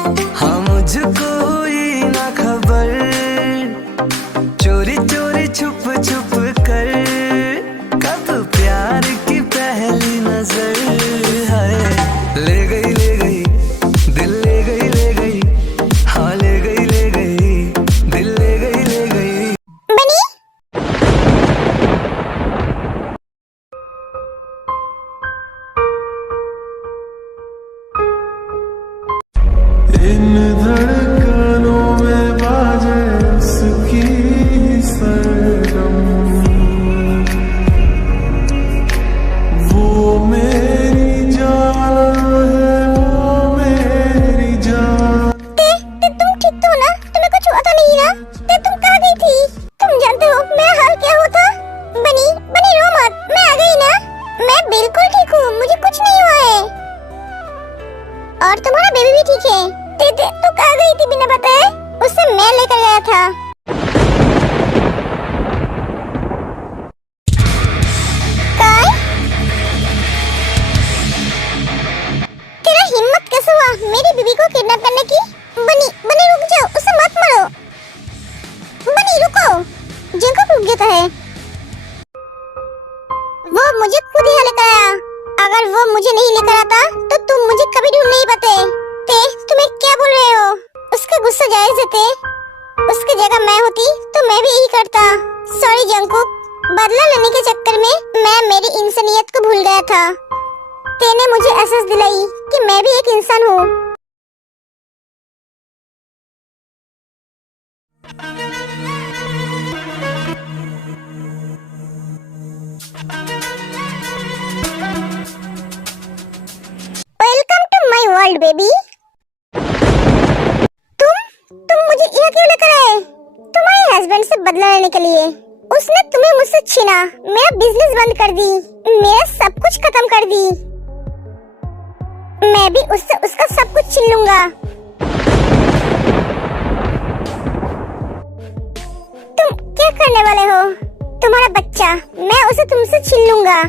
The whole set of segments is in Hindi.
हाँ मुझको ही ना खबर, चोरी चोरी छुप छुप कर, कब प्यार की पहली नजर है। ले गई दिल, ले गई हाँ ले गई दिल, ले गई। बनी इन धड़कनों में बाजे उसकी सरगम, वो मेरी जान है, वो मेरी जान। तुम ठीक तो हो ना? तुम्हें कुछ हुआ तो नहीं ना? तुम कहाँ गई थी? तुम जानते हो मेरा हाल क्या होता? बनी बनी रो मत, मैं आ गई ना। मैं बिल्कुल ठीक हूँ, मुझे कुछ नहीं हुआ है। और तुम्हारा बेबी भी ठीक है। तू कहाँ गई थी बिना बताए? उसे मैं लेकर गया था। काय? तेरा हिम्मत कैसे हुआ मेरी बीबी को किडनैप करने की? बनी रुक जाओ, उसे मत मारो। बनी रुको, जंगल रुक जाता है। वो मुझे खुद ही लेकर आया। अगर वो मुझे नहीं लेकर आता तो तुम मुझे कभी ढूंढ नहीं पाते। तुम्हें क्या बोल रहे हो? उसका गुस्सा जायज है। उसकी जगह मैं होती तो मैं भी यही करता। सॉरी जंकुक, बदला लेने के चक्कर में मैं मेरी इंसानियत को भूल गया था। तेने मुझे एहसास दिलाई कि मैं भी एक इंसान हूँ। Welcome to my world baby. तुम मुझे यहाँ क्यों लेकर आए? तुम्हारे हस्बैंड से बदला लेने के लिए। उसने तुम्हें मुझसे छीना, मेरा बिजनेस बंद कर दी, मेरा सब कुछ खत्म कर दी। मैं भी उससे उसका सब कुछ छीन लूंगा। तुम क्या करने वाले हो? तुम्हारा बच्चा, मैं उसे तुमसे छीन लूंगा।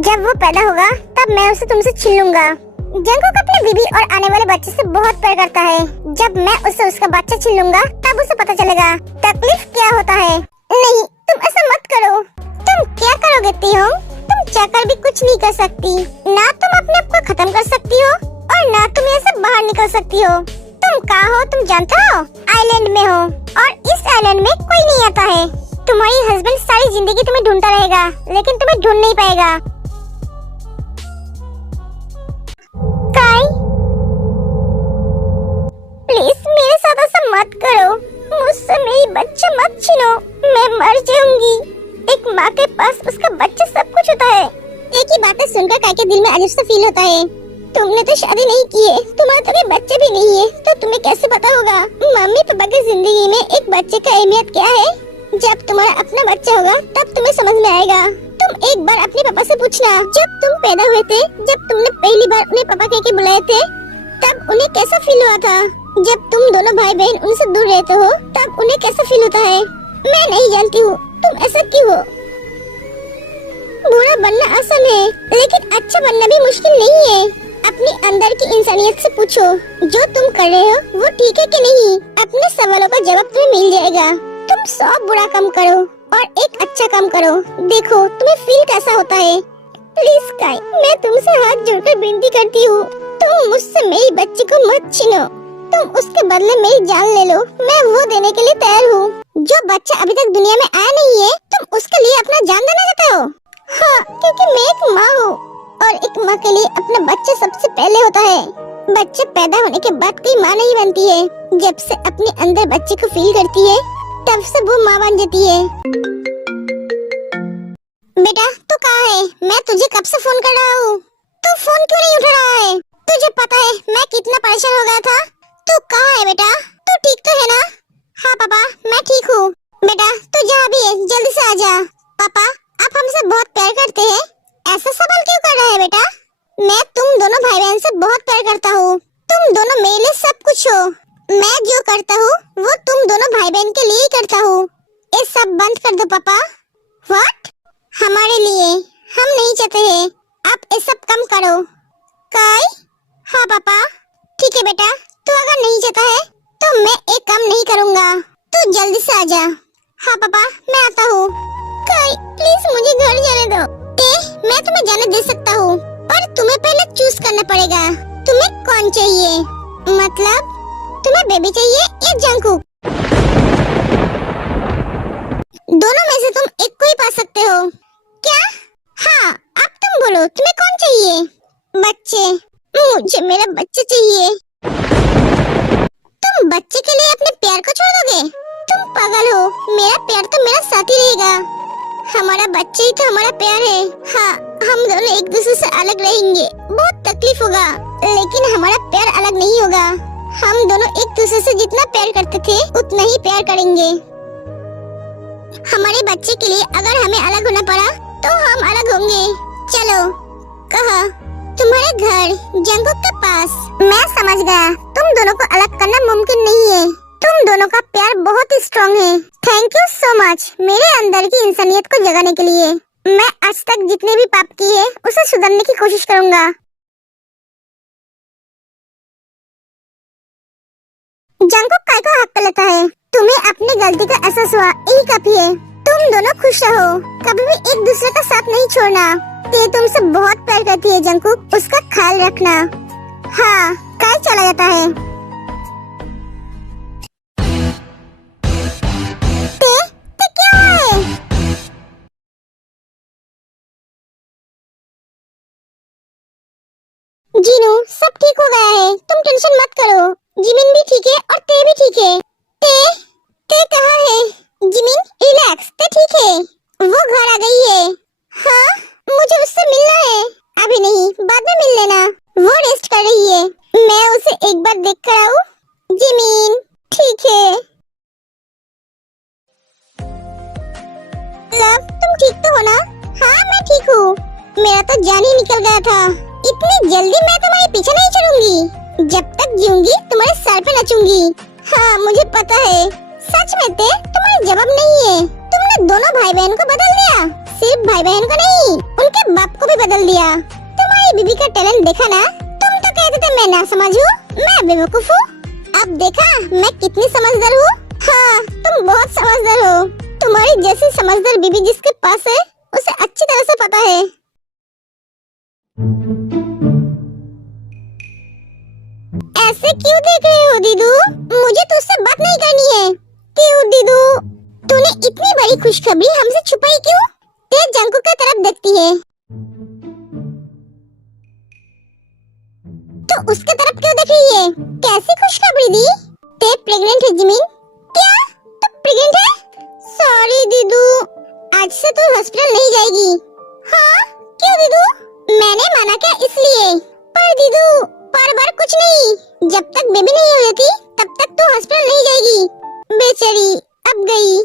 जब वो पैदा होगा तब मैं उसे तुमसे छीन लूंगा। जंकुक अपने बीबी और आने वाले बच्चे से बहुत प्यार करता है। जब मैं उससे उसका बच्चा छीन लूंगा तब उसे पता चलेगा तकलीफ क्या होता है। नहीं, तुम ऐसा मत करो। तुम क्या करोगे तियोंग? तुम चाहकर भी कुछ नहीं कर सकती। ना तुम अपने आप को खत्म कर सकती हो और ना तुम यहाँ से बाहर निकल सकती हो। तुम कहाँ हो तुम जानते हो? आइलैंड में हो और इस आइलैंड में कोई नहीं आता है। तुम्हारी हस्बैंड सारी जिंदगी तुम्हें ढूंढता रहेगा लेकिन तुम्हें ढूंढ नहीं पाएगा। प्लीज मेरे साथ ऐसा मत करो। मुझसे मेरी बच्चा मत छीनो, मैं मर जाऊंगी। एक माँ के पास उसका बच्चा सब कुछ होता है। एक ही बातें सुनकर काय के दिल में अजीब सा फील होता है। तुमने तो शादी नहीं की है, तुम्हारा तो कोई बच्चा भी नहीं है, तो तुम्हें कैसे पता होगा मम्मी पापा की जिंदगी में एक बच्चे का अहमियत क्या है? जब तुम्हारा अपना बच्चा होगा तब तुम्हें समझ में आएगा। तुम एक बार अपने पापा से पूछना, जब तुम पैदा हुए थे, जब तुमने पहली बार उन्हें पापा कह के बुलाए थे, तब उन्हें कैसा फील हुआ था? जब तुम दोनों भाई बहन उनसे दूर रहते हो तब उन्हें कैसा फील होता है? मैं नहीं जानती हूँ तुम ऐसा क्यों हो। बुरा बनना आसान है लेकिन अच्छा बनना भी मुश्किल नहीं है। अपनी अंदर की इंसानियत से पूछो, जो तुम कर रहे हो वो ठीक है कि नहीं? अपने सवालों का जवाब तुम्हें मिल जाएगा। तुम 100 बुरा काम करो और एक अच्छा काम करो, देखो तुम्हें फील कैसा होता है। प्लीज काय, मैं तुमसे हाथ जोड़कर विनती करती हूँ, तुम मुझसे मेरी बच्ची को मत छीनो। तुम उसके बदले मेरी जान ले लो, मैं वो देने के लिए तैयार हूँ। जो बच्चा अभी तक दुनिया में आया नहीं है, तुम उसके लिए अपना जान देना चाहते हो? हाँ, क्योंकि मैं एक माँ हूँ और एक माँ के लिए अपना बच्चा सबसे पहले होता है। बच्चे पैदा होने के बाद कोई माँ नहीं बनती है। जब से अपने अंदर बच्चे को फील करती है तब से वो माँ बन जाती है। बेटा तू कहाँ है? मैं तुझे कब से फोन कर रहा हूँ, तू फोन क्यों नहीं उठा रहा है? तुझे पता है मैं कितना परेशान हो गया था। तू कहाँ है बेटा? तू ठीक तो है ना? हाँ पापा मैं ठीक हूँ। बेटा तू जहाँ भी है जल्दी से आजा। पापा आप हमसे बहुत प्यार करते हैं, ऐसा सवाल क्यों कर रहा है बेटा? मैं तुम दोनों भाई बहन से बहुत प्यार करता हूँ। तुम दोनों मेरे लिए सब कुछ हो। मैं जो करता हूँ वो तुम दोनों भाई बहन के लिए ही करता हूँ। ये सब बंद कर दो पापा। व्हाट? हमारे लिए, हम नहीं चाहते हैं। आप ये सब कम करो। काय? हाँ पापा। ठीक है बेटा, तू अगर नहीं चाहता है तो मैं एक काम नहीं करूँगा। तू जल्दी से आजा। हाँ पापा, मैं आता हूँ। काई, प्लीज मुझे घर जाने दो। मैं तुम्हें जाने दे सकता हूँ, पर तुम्हें पहले चूज करना पड़ेगा। तुम्हें कौन चाहिए? मतलब तुम्हें बेबी चाहिए या जंगकुक? दोनों में से तुम एक को ही पा सकते हो। क्या? हाँ, अब तुम बोलो, तुम्हें कौन चाहिए? बच्चे। मुझे मेरा बच्चा चाहिए। तुम बच्चे के लिए अपने प्यार को छोड़ दोगे? तुम पागल हो। मेरा प्यार तो मेरा साथ ही रहेगा। हमारा बच्चा ही तो हमारा प्यार है। हाँ, हम दोनों एक दूसरे से अलग रहेंगे, बहुत तकलीफ होगा, लेकिन हमारा प्यार अलग नहीं होगा। हम दोनों एक दूसरे से जितना प्यार करते थे उतना ही प्यार करेंगे। हमारे बच्चे के लिए अगर हमें अलग होना पड़ा तो हम अलग होंगे। चलो। कहा? तुम्हारे घर जंगकुक के पास। मैं समझ गया, तुम दोनों को अलग करना मुमकिन नहीं है। तुम दोनों का प्यार बहुत स्ट्रॉन्ग है। थैंक यू सो मच मेरे अंदर की इंसानियत को जगाने के लिए। मैं आज तक जितने भी पाप किए उसे सुधारने की कोशिश करूंगा। जंगकुक काय को हक लेता है? तुम्हें अपनी गलती का एहसास हुआ, यही काफी है। तुम दोनों खुश रहो, कभी भी एक दूसरे का साथ नहीं छोड़ना। ते तुमसे बहुत प्यार करती है जंगकुक, उसका ख्याल रखना। हाँ, काय चला जाता है। ते क्या है? जीनू, सब ठीक हो गया है, तुम टेंशन मत करो। जिमिन भी ठीक है और ते भी ठीक है। ते कहाँ है? जिमिन, रिलैक्स, ते ठीक है, वो घर आ गई है। हाँ, मुझे उससे मिलना है। अभी नहीं, बाद में मिल लेना, वो रेस्ट कर रही है। मैं उसे एक बार देख कर आऊँ। जिमिन, ठीक है। लव, तुम ठीक तो हो ना? हाँ, मैं ठीक हूँ। मेरा तो जान ही निकल गया था। इतनी जल्दी मैं तुम्हारे पीछे नहीं चलूंगी। जब तक जीऊंगी तुम्हारे सर पे नचूंगी। हाँ, मुझे पता है। सच में ते तुम्हारा जवाब नहीं है। तुमने दोनों भाई बहन को बदल दिया। सिर्फ भाई बहन को नहीं, उनके बाप को भी बदल दिया। तुम्हारी बीबी का टैलेंट देखा ना? तुम तो कहते थे मैं ना समझू, मैं बेवकूफ हूँ। अब देखा मैं कितनी समझदार हूँ। हाँ, तुम बहुत समझदार हो। तुम्हारी जैसी समझदार बीबी जिसके पास है, उसे अच्छी तरह से पता है। ऐसे क्यों देख रहे हो दीदू? मुझे तुझसे बात नहीं करनी है। क्यों दीदू? तूने इतनी बड़ी खुशखबरी हमसे छुपाई क्यों? ते जंगकुक की तरफ देखती है। तो उसके तरफ क्यों देख रही है? कैसी खुशखबरी दी? ते प्रेग्नेंट है जिमिन। क्या? तू प्रेग्नेंट है? सॉरी दीदू, आज से तू हॉस्पिटल नहीं जाएगी। हाँ? क्यों दीदू? मैंने माना क्या इसलिए? पर दीदू, पर बार कुछ नहीं। जब तक बेबी नहीं हो जाती तब तक तू हॉस्पिटल नहीं जाएगी। बेचारी, अब गई।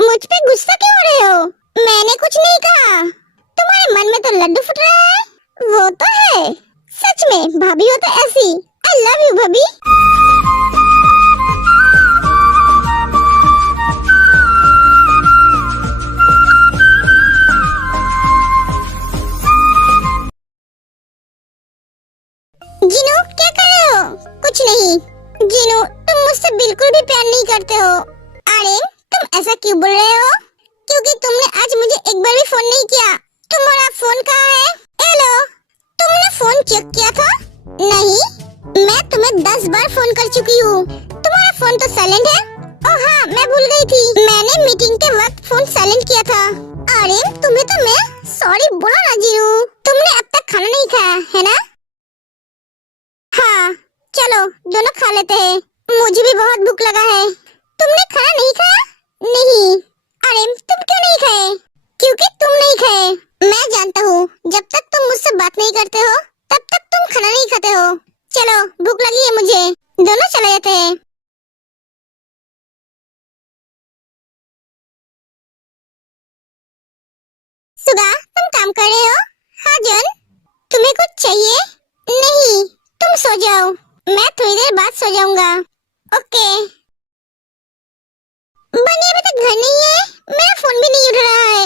मुझ पे गुस्सा क्यों हो रहे हो? मैंने कुछ नहीं कहा। तुम्हारे मन में तो लड्डू फुट रहा है। वो तो है। सच में भाभी हो तो ऐसी। आई लव यू भाभी। जीनू, क्या कर रहे हो? कुछ नहीं। जीनू, तुम मुझसे बिल्कुल भी प्यार नहीं करते हो। अरे, तुम ऐसा क्यों बोल रहे हो? क्योंकि तुमने आज मुझे एक बार भी फोन नहीं किया। तुम्हारा फोन कहाँ है? हेलो, तुमने फोन चेक किया था? नहीं, मैं तुम्हें 10 बार फोन कर चुकी हूँ। तुम्हारा फोन तो साइलेंट है। ओह हाँ, मैं भूल गई थी। मैंने मीटिंग के वक्त फोन साइलेंट किया था। अरे, तुम्हें तो मैं सॉरी बोला ना जीनू। तुमने अब तक खाना नहीं खाया है ना? हाँ, चलो दोनों खा लेते हैं। मुझे भी बहुत भूख लगा है। तुमने खाना नहीं खाया? नहीं। अरे, तुम क्यों नहीं खाए? क्योंकि तुम नहीं खाए। मैं जानता हूँ, जब तक तुम मुझसे बात नहीं करते हो तब तक तुम खाना नहीं खाते हो। चलो, भूख लगी है मुझे। दोनों चले जाते हैं। सुगा, तुम काम कर रहे हो? हाँ जन। तुम्हें कुछ चाहिए? नहीं, तुम सो जाओ, मैं थोड़ी देर बाद सो जाऊंगा। ओके। बनी अभी तक घर नहीं है, मेरा फोन भी नहीं उठ रहा है।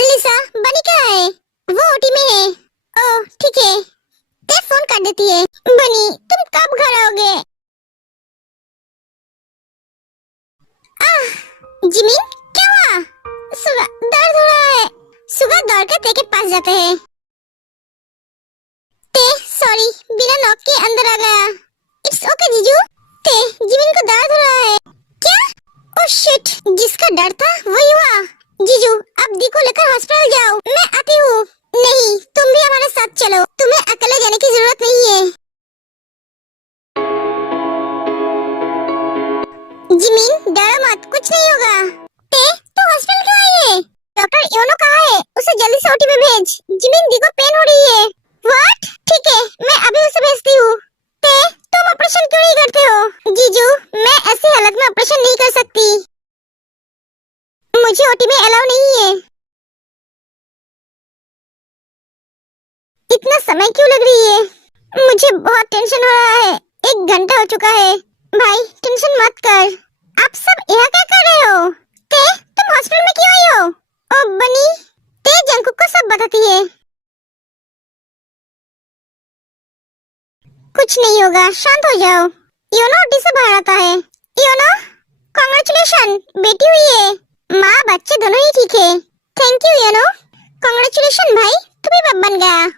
लिसा, बनी क्या कहाँ है? वो ओटी में है। ओह ठीक है, ते फोन कर देती है। बनी तुम कब घर आओगे? जिमिन क्या हुआ? सुगा दर्द हो रहा है। सुगा दौड़ कर ते के पास जाते हैं। ते सॉरी, बिना नॉक के अंदर आ गया। इट्स ओके जीजू। ते जिमिन को दर्द हो रहा है। क्या? ओह शिट, जिसका डर था वही हुआ। जीजू अब दी को लेकर हॉस्पिटल जाओ, मैं आती हूँ। नहीं, तुम भी हमारे साथ चलो, तुम्हें अकेले जाने की जरूरत नहीं है। जिमिन डरो मत, कुछ नहीं होगा। ते तो हॉस्पिटल क्यों आई है? डॉक्टर योनो कहाँ है? उसे जल्दी से ओटी में भेज। जिमिन दी को पेन हो रही है। व्हाट? ठीक है, मैं अभी उसे भेजती हूँ। ते तुम ऑपरेशन क्यों नहीं करते हो? जीजू मैं ऐसी हालत में ऑपरेशन नहीं कर सकती, मुझे ओटी में अलाउ नहीं है। इतना समय क्यों लग रही है? मुझे बहुत टेंशन हो रहा है। 1 घंटा हो चुका है। भाई टेंशन मत कर। आप सब यहाँ क्या कर रहे हो? ते तुम हॉस्पिटल में क्यों आई हो? ओ बनी, ते जंकुक को सब बताती है। कुछ नहीं होगा, शांत हो जाओ। योनो ओटी से बाहर आता है। योनो कांग्रेचुलेशन, बेटी हुई है। माँ बच्चे दोनों ही ठीक है। Thank you YONO. कांग्रेचुलेशन भाई, तू भी बाप बन गया।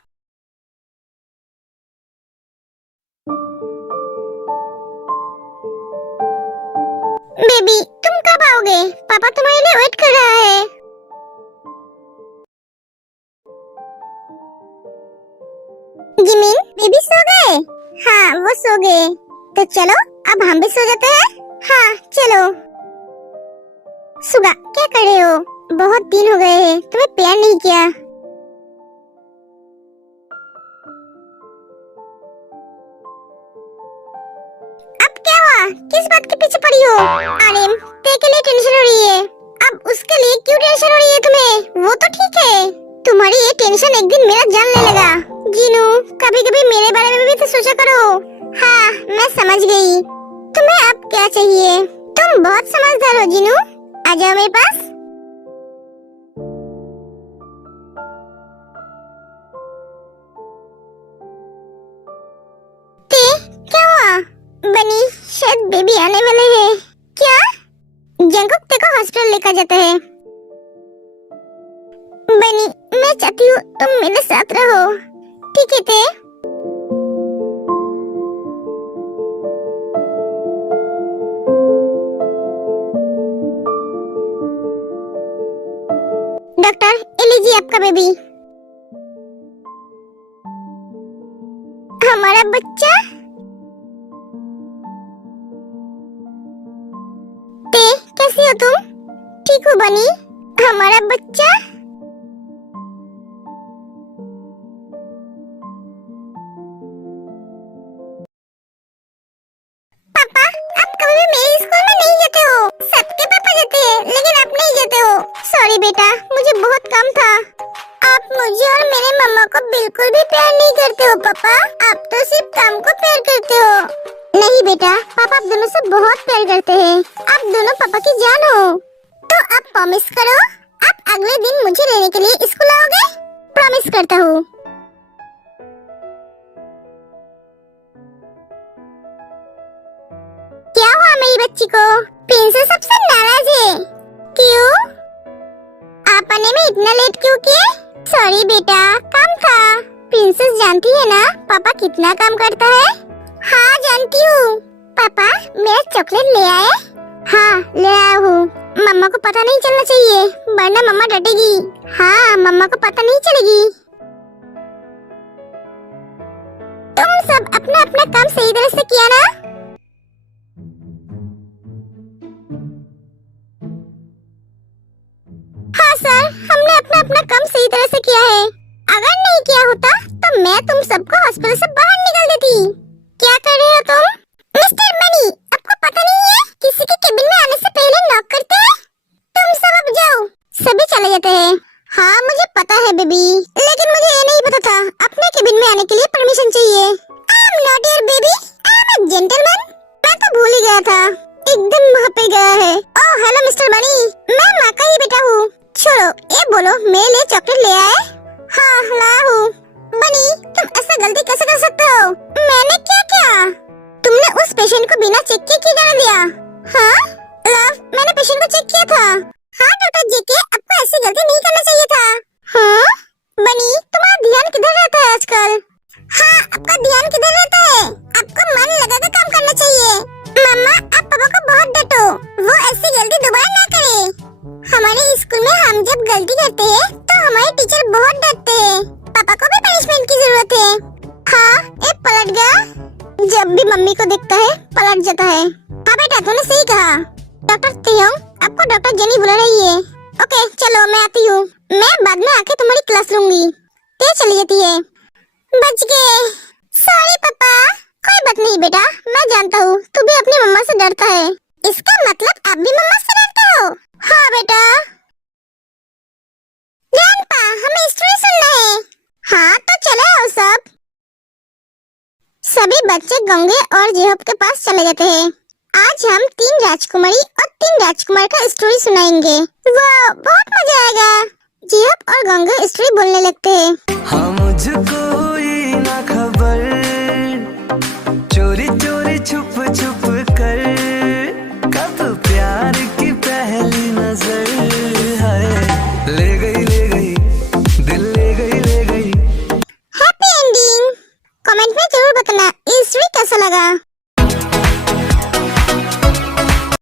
बेबी तुम कब आओगे? पापा तुम्हारे लिए वेट कर रहा है। जिमिन बेबी सो गए? हाँ वो सो गए। तो चलो अब हम भी सो जाते हैं। हाँ चलो। सुगा क्या कर रहे हो? बहुत दिन हो गए हैं तुम्हें प्यार नहीं किया। अब क्या हुआ? किस बात के पीछे पड़ी हो? आर्यन ते के लिए टेंशन हो रही है। अब उसके लिए क्यों टेंशन हो रही है तुम्हें? वो तो ठीक है, तुम्हारी ये टेंशन एक दिन मेरा जान ले लेगा। जीनू कभी कभी मेरे बारे में भी तो सोचा करो। हाँ मैं समझ गई। तुम्हें अब क्या चाहिए? तुम बहुत समझदार हो जीनू, आ जाओ मेरे पास। ते क्या हुआ? बनी शायद बेबी आने वाले हैं। क्या? जंकुक ते को हॉस्पिटल लेकर जाते हैं। बनी मैं चाहती हूँ तुम मेरे साथ रहो। ठीक है ते। डॉक्टर ये लीजिए आपका बेबी। हमारा बच्चा। ते कैसी हो तुम? ठीक हो बनी? हमारा बच्चा। पापा आप कभी भी मेरे स्कूल में नहीं जाते हो। सबके पापा जाते हैं लेकिन आप नहीं जाते हो। सॉरी बेटा, मुझे बहुत काम था। आप मुझे और मेरे मम्मा को बिल्कुल भी प्यार नहीं करते हो पापा। आप तो सिर्फ काम को प्यार करते हो। नहीं बेटा, पापा आप दोनों से बहुत प्यार करते हैं। आप दोनों पापा की जान हो। तो आप प्रॉमिस करो, आप अगले दिन मुझे लेने के लिए स्कूल आओगे? प्रॉमिस करता हूँ। क्या हुआ मेरी बच्ची को? प्रिंसेस सबसे नाराज है। क्यों? आप आने में इतना लेट क्यों किए? सॉरी बेटा, काम था। प्रिंसेस जानती है ना पापा कितना काम करता है? हाँ जानती हूँ। पापा मेरा चॉकलेट ले आए? हाँ ले आया हूँ। मम्मा को पता नहीं चलना चाहिए वरना मम्मा डांटेगी। हाँ मम्मा को पता नहीं चलेगी। तुम सब अपना अपना काम सही तरह से किया ना? हाँ सर, हमने अपना अपना काम सही तरह से किया है। अगर नहीं किया होता तो मैं तुम सबको हॉस्पिटल से बाहर निकाल देती। क्या कर रहे हो तुम? मिस्टर बनी, आपको पता नहीं है किसी के केबिन में आने से पहले नॉक करते हैं? तुम सब अब जाओ। सभी चले जाते हैं। हाँ मुझे पता है बेबी, लेकिन मुझे ये नहीं पता था अपने केबिन में आने के लिए परमिशन चाहिए। I am not your baby, I am a gentleman. मैं तो भूल ही गया था, एकदम वहाँ पे गया है। ओह हेलो मिस्टर बनी, मैं माँ का ही बेटा हूँ। छोड़ो, ये बोलो मेरे लिए चॉकलेट ले आए? के जाने दिया? हाँ लव, मैंने पेशेंट को चेक किया था। हाँ डॉक्टर जेके, आपको ऐसी गलती नहीं करना चाहिए था। हाँ बनी, तुम्हारा ध्यान किधर रहता है आजकल? हाँ, आपका ध्यान किधर रहता है? आपको मन लगाकर काम करना चाहिए। मम्मा, आप पापा को बहुत डांटो, वो ऐसी गलती दोबारा ना करे। हमारे स्कूल में हम जब गलती करते हैं तो हमारे टीचर बहुत डांटते हैं। पापा को भी पनिशमेंट की जरूरत है। हाँ, ये पलट गया। जब भी मम्मी को देखता है पलट जाता है। हाँ बेटा, तूने सही कहा। डॉक्टर तियोंग, आपको डॉक्टर जेनी बुला रही है। ओके चलो, मैं आती हूँ। मैं बाद में आके तुम्हारी क्लास लूंगी। ते चली जाती है। बच गए। सॉरी पापा। कोई बात नहीं बेटा, मैं जानता हूँ तू भी अपनी मम्मा से डरता है। इसका मतलब आप भी मम्मा से डरते हो? हाँ बेटा। ग्रैंडपा, हमें स्टोरी सुनना है। हाँ तो चले आओ सब। सभी बच्चे गंगे और जेहब के पास चले जाते हैं। आज हम 3 राजकुमारी और 3 राजकुमार का स्टोरी सुनाएंगे। वाह, बहुत मजा आएगा। जेहब और गंगे स्टोरी बोलने लगते हैं। हाँ मुझको